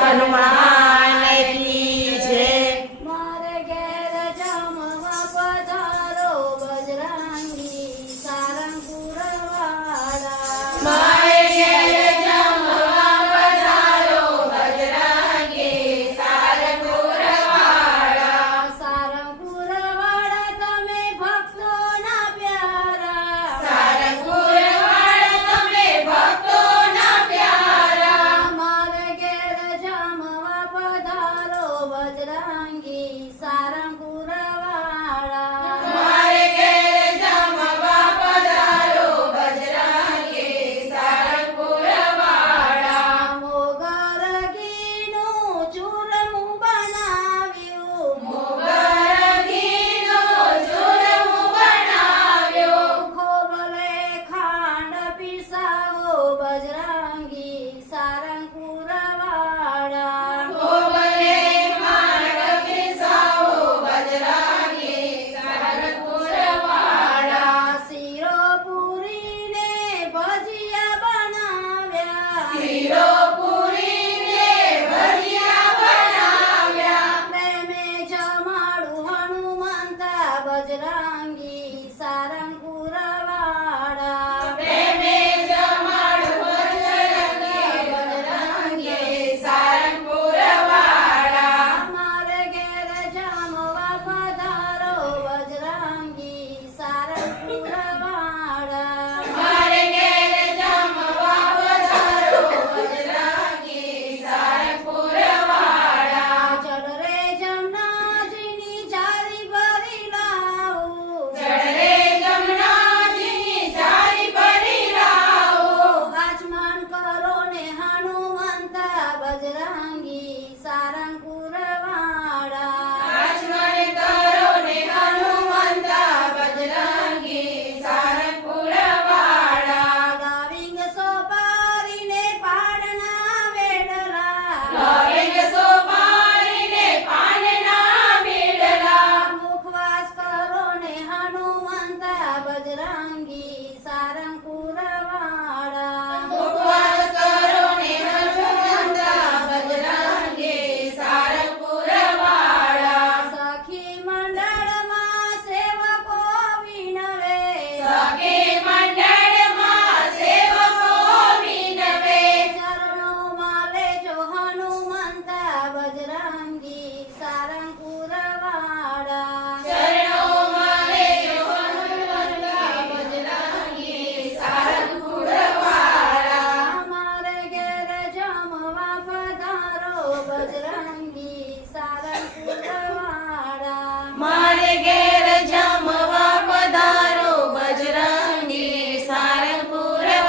હનુમાન કી જય. મારે ઘેર જમવા પધારો બજરંગી સારંગપુર વાળા. મારે ઘેર જમવા પધારો બજરંગી સારંગપુર વાળા. સારંગપુર વાળા તમે ભક્તોના પ્યારા. સારંગપુર વાળા તમે ભક્તોના પ્યારા. મારે ઘેર જમવા પધારો બજરંગી સારંગપુર વાળા. મારે ઘેર જમવા પધારો બજરંગી સારંગપુર વાળા. મોગર ઘીનું ચૂરમું બનાવ્યું. મોગર ઘીનું ચૂરમું બનાવ્યું. ખોબલે ખાંડ પીસાવો બજરંગી સારંગપુર વાળા. ખોબલે ખાંડ પીસાવો બજરંગી સારંગપુર વાળા. શીરો પૂરીને ભજીયા બનાવ્યા. શીરો પૂરીને ભજીયા બનાવ્યા. પ્રેમે જમાડું હનુમંતા બજરંગી સારંગપુર વાળા. પ્રેમે જમાડું બજરંગી સારંગપુર વાળા. મારે ઘેર જમવા પધારો બજરંગી સારંગપુર વાળા. મારે ઘેર જમવા પધારો બજરંગી સારંગપુર વાળા. ચડ રે જમનાજીની જારી ભરી લાવું. ચડ રે જમનાજીની જારી ભરી લાવો. આચમન કરો ને હનુમંતા બજરંગી સારંગપુર વાળા. આચમન કરો ને હનુમંતા બજરંગી સારંગપુર વાળા. લાવિંગ સોપારીને પાડના વેડલા. લવિંગ સોપારીને પાનના બેડલા. મુખવાસ કરો ને હનુમંતા બજરંગી સારંગપુર વાળા. ઉપવાસ કરો ને હનુમંતા બજરંગી સારંગપુર વાળા. સખી મંડળમાં સેવકો વિનવે. સખી મંડળમાં સેવકો વિનવે. ચરણોમાં લેજો હનુમંતા બજરંગી સારંગપુર વાળા. ચરણોમાં લેજો હનુમંતા બજરંગી સારંગપુર વાળા. અમારે ઘેર જમવા પધારો બજરંગી સારંગપુર વાળા. મારે ઘેર